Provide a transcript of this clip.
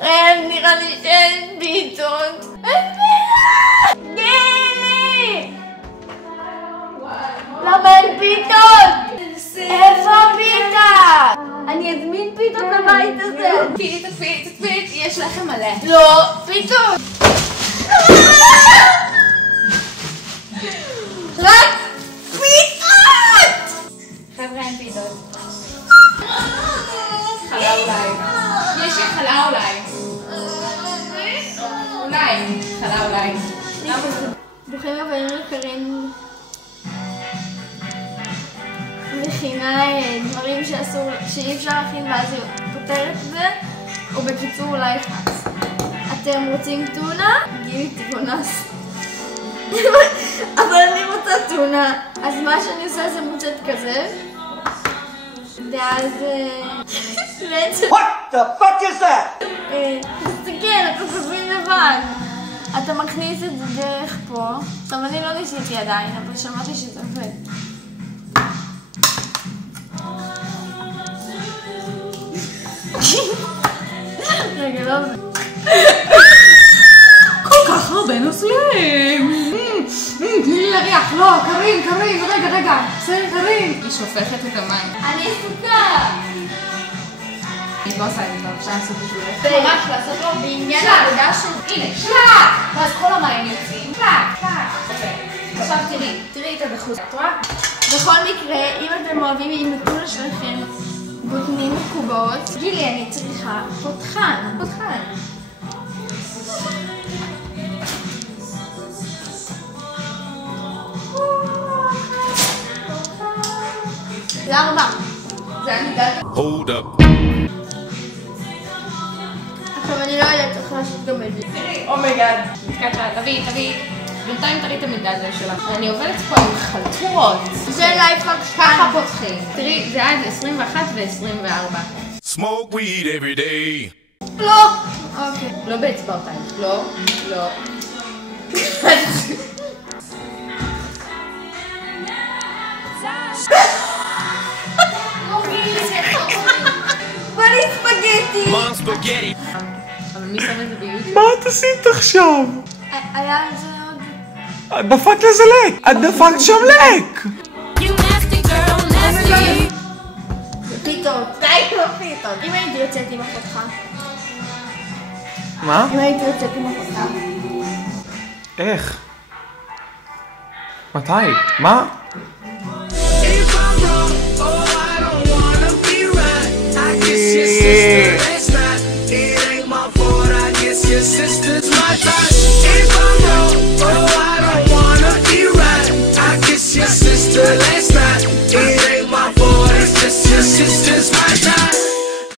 נראה לי שאין פיתות. אין פיתות! גילי! למה אין פיתות? איפה הפיתה? אני אזמין פיתות לבית הזה. פיתות, יש לכם מלא. לא, פיתות! רק פיתות! חבר'ה, אין פיתות. חלה אולי. יש לי חלה אולי. אולי. חלה אולי. ברוכים הבאים יקרים. מכינה דברים שאי אפשר להכין ואז היא פותרת את זה, או בקיצור אולי חץ. אתם רוצים טונה? גילי תבונס. אבל אני רוצה טונה. אז מה שאני עושה זה מוצאת כזה. ואז... What the fuck is that? תסתכל, אתה תבין לבד. אתה מכניס את זה דרך פה. טוב, אני לא ניסיתי עדיין, אבל שמעתי שזה עובד. רגע, לא עובד. כל כך הרבה נוזלים. תני לי לריח, לא, קרים, רגע, בסדר, קרים. היא שופכת את המים. אני עסוקה. היא לא עושה את זה, אפשר לעשות בשבילך. ממש לעשות לו בעניין העבודה שלי. הנה, שלח! ואז כל המים יוצאים. שלח. עכשיו תראי את הדחוס. את רואה? בכל מקרה, אם אתם אוהבים עם הטונה שלכם בוטנים מקובעות, גילי, אני צריכה פותחן. למה? זה אני יודעת. Hold up. עכשיו אני לא יודעת איך לעשות גם את זה. תראי, אומייגאד. תביא. בינתיים תראי את המידע הזה שלך. אני עובדת פה עם חלטורות. זה לייפאק ככה פותחים. תראי, זה עד 21 ו-24. Smoke weed every day. לא! אוקיי. לא באצבעותיים. לא. בא לי ספגטי! Mom spaghetti. אבל מי שם את זה ביוטיוב? מה את עשית עכשיו? היה על זה עוד... דפקת לזה לק! את דפקת שם לק! פיתות. די עם הפיתות. אם הייתי יוצאת עם אחותך. מה? אם הייתי יוצאת עם אחותך. איך? מתי? מה? Your sister's my thought. If I'm wrong, oh, I don't wanna be right. I guess your sister, let's